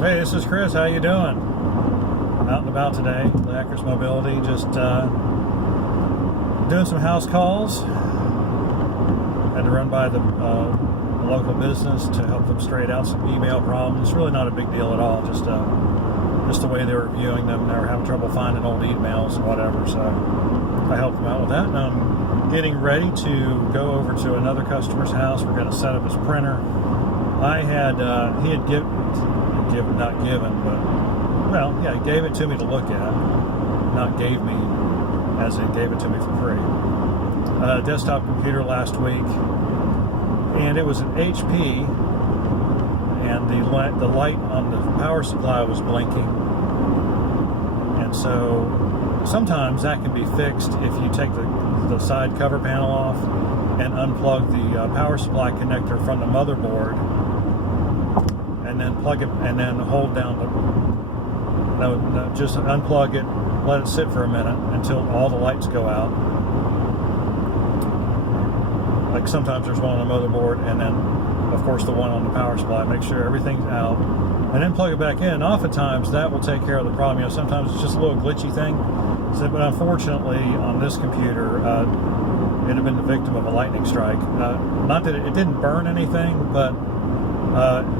Hey, this is Chris. How you doing? Out and about today. Leacris Mobility. Just doing some house calls. Had to run by the local business to help them straighten out some email problems. It's really not a big deal at all. Just the way they were viewing them. They were having trouble finding old emails and whatever. So I helped them out with that. And I'm getting ready to go over to another customer's house. We're going to set up his printer. He had he gave it to me to look at. Not gave me, as in gave it to me for free. Desktop computer last week, and it was an HP, and the light on the power supply was blinking, and so sometimes that can be fixed if you take the side cover panel off and unplug the power supply connector from the motherboard, and then plug it, and then hold down just unplug it, let it sit for a minute until all the lights go out. Like sometimes there's one on the motherboard, and then of course the one on the power supply. Make sure everything's out, and then plug it back in. And oftentimes that will take care of the problem. Sometimes it's just a little glitchy thing. So, but unfortunately on this computer, it had been the victim of a lightning strike. Not that it didn't burn anything, but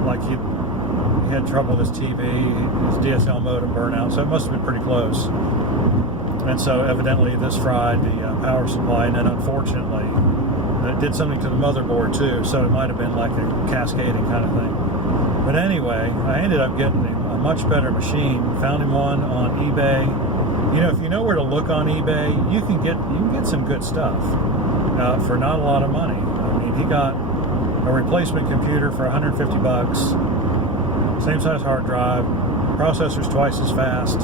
like he had trouble with his TV, his DSL modem burned out, so it must have been pretty close. And so evidently this fried the power supply, and then unfortunately it did something to the motherboard too, so it might have been like a cascading kind of thing. But anyway, I ended up getting a much better machine. Found him one on eBay. If you know where to look on eBay, you can get some good stuff for not a lot of money. I mean, he got a replacement computer for $150. Same size hard drive, processor's twice as fast,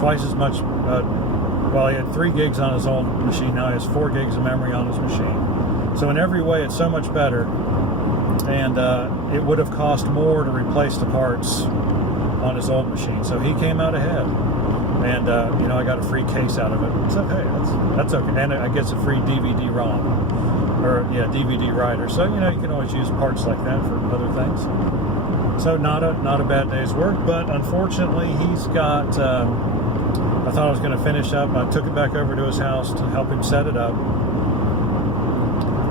twice as much. He had 3 gigs on his old machine. Now he has 4 gigs of memory on his machine. So in every way, it's so much better. And it would have cost more to replace the parts on his old machine. So he came out ahead. And I got a free case out of it. It's okay. That's okay. And I get a free DVD-ROM, or DVD writer. So you can always use parts like that for other things. So not a bad day's work, but unfortunately he's got, I thought I was going to finish up. I took it back over to his house to help him set it up.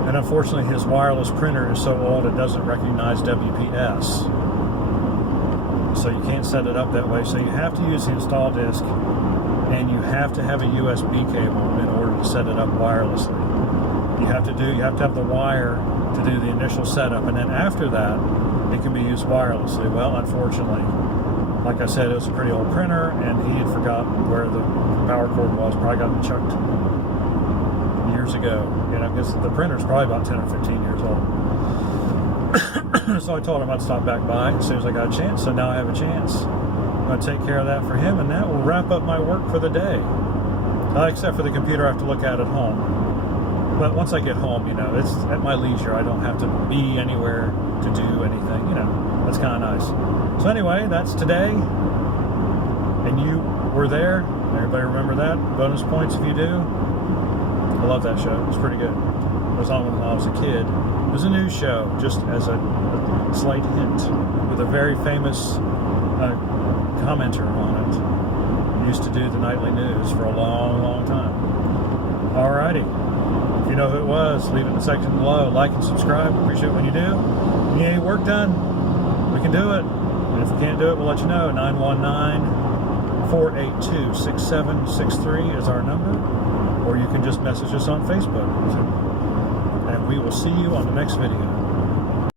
And unfortunately his wireless printer is so old it doesn't recognize WPS. So you can't set it up that way. So you have to use the install disk, and you have to have a USB cable in order to set it up wirelessly. You have to have the wire to do the initial setup, and then after that it can be used wirelessly. Well, unfortunately, like I said, it was a pretty old printer, and he had forgotten where the power cord was. Probably got chucked years ago. Because the printer's probably about 10 or 15 years old. So I told him I'd stop back by as soon as I got a chance. So now I have a chance. I'm going to take care of that for him, and that will wrap up my work for the day. Except for the computer I have to look at home. But once I get home, it's at my leisure. I don't have to be anywhere to do anything. That's kind of nice. So anyway, that's today. And you were there. Everybody remember that? Bonus points if you do. I love that show. It's pretty good. It was on when I was a kid. It was a news show, just as a slight hint, with a very famous commenter on it. He used to do the nightly news for a long, long time. Alrighty. If you know who it was, leave it in the section below. Like and subscribe. Appreciate it when you do. When you get your work done, we can do it. And if we can't do it, we'll let you know. 919-482-6763 is our number. Or you can just message us on Facebook. And we will see you on the next video.